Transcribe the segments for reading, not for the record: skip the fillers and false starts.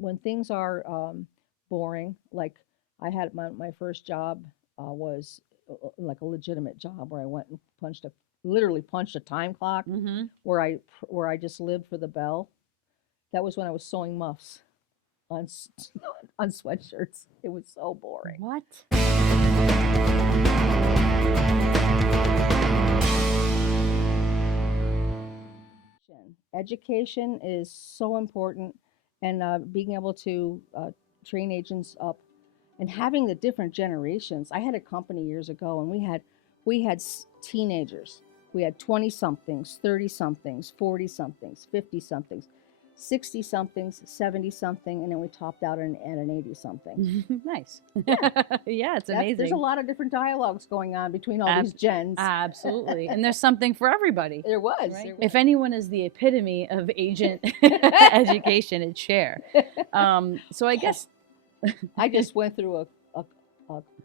when things are boring, like I had my first job was like a legitimate job where I went and literally punched a time clock Mm-hmm. where I just lived for the bell. That was when I was sewing muffs on on sweatshirts. It was so boring. What? Education is so important, and being able to train agents up and having the different generations. I had a company years ago, and we had teenagers. We had 20 somethings, 30 somethings, 40 somethings, 50 somethings, 60 somethings, 70 something, and then we topped out at an 80 something. Nice. Yeah, Yeah, it's there's a amazing. lot of different dialogues going on between all these gens. Absolutely. And there's something for everybody. There was. Right? There If was. anyone is the epitome of agent education, it's Cher. So I guess I just went through a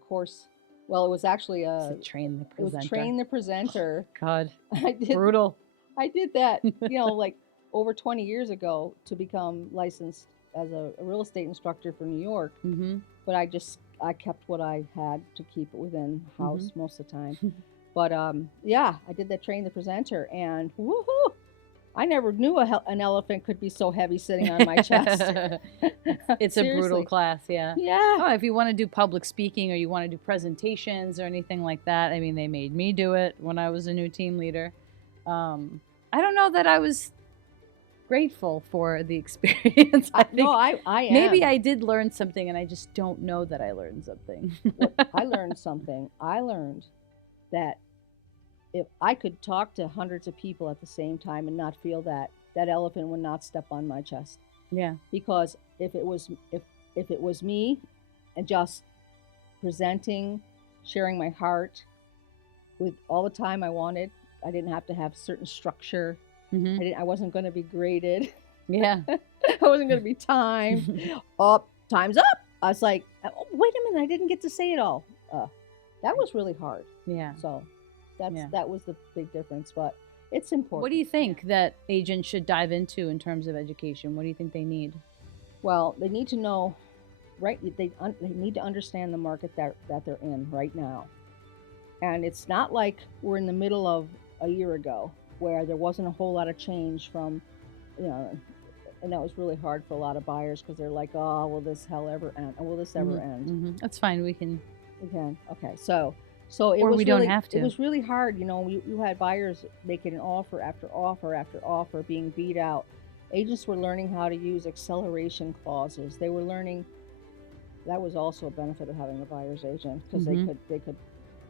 course. Well, it was actually train the it was presenter. train the presenter. God, I did brutal. I did that, like over 20 years ago to become licensed as a real estate instructor for New York. Mm-hmm. But I kept what I had to keep it within house most of the time. But yeah, I did that train the presenter, and woohoo! I never knew an elephant could be so heavy sitting on my chest. It's a brutal Seriously. class, yeah. Yeah. Oh, if you want to do public speaking or you want to do presentations or anything like that, I mean, they made me do it when I was a new team leader. I don't know that I was grateful for the experience. I think No, I am. maybe I did learn something, and I just don't know that I learned something. I learned something. I learned that if I could talk to hundreds of people at the same time and not feel that elephant would not step on my chest. Yeah. Because if it was me and just presenting, sharing my heart with all the time I wanted, I didn't have to have certain structure. Mm-hmm. I wasn't going to be graded. Yeah. I wasn't going to be timed. Time's up. I was like, oh, wait a minute, I didn't get to say it all. That was really hard. Yeah. So that was the big difference, but it's important. What do you think that agents should dive into in terms of education? What do you think they need? Well, they need to know, right? They need to understand the market that they're in right now. And it's not like we're in the middle of a year ago where there wasn't a whole lot of change from, and that was really hard for a lot of buyers because they're like, oh, will this hell ever end? Will this ever end? Mm-hmm. That's fine. We can. Okay. So it or was we really, don't have to. It was really hard. You had buyers making an offer after offer after offer, being beat out. Agents were learning how to use acceleration clauses. They were learning. That was also a benefit of having a buyer's agent because they could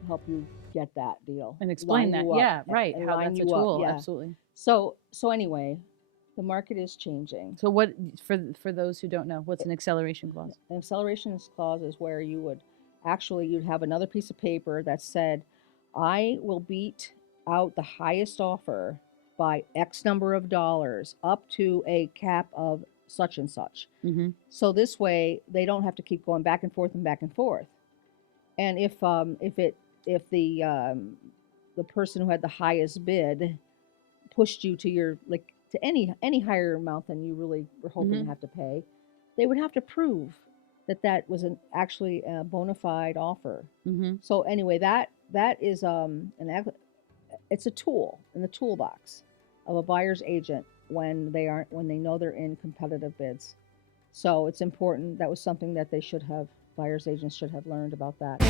help you get that deal and explain that. Yeah, right. How that's a tool. Yeah. Absolutely. So anyway, the market is changing. So what for those who don't know, what's an acceleration clause? An acceleration clause is where you'd have another piece of paper that said, I will beat out the highest offer by X number of dollars up to a cap of such and such. Mm-hmm. So this way they don't have to keep going back and forth and back and forth. And if the person who had the highest bid pushed you to to any higher amount than you really were hoping to have to pay, they would have to prove that was actually a bona fide offer. Mm-hmm. So anyway, that is it's a tool in the toolbox of a buyer's agent when they know they're in competitive bids. So it's important. That was something that buyer's agents should have learned about that.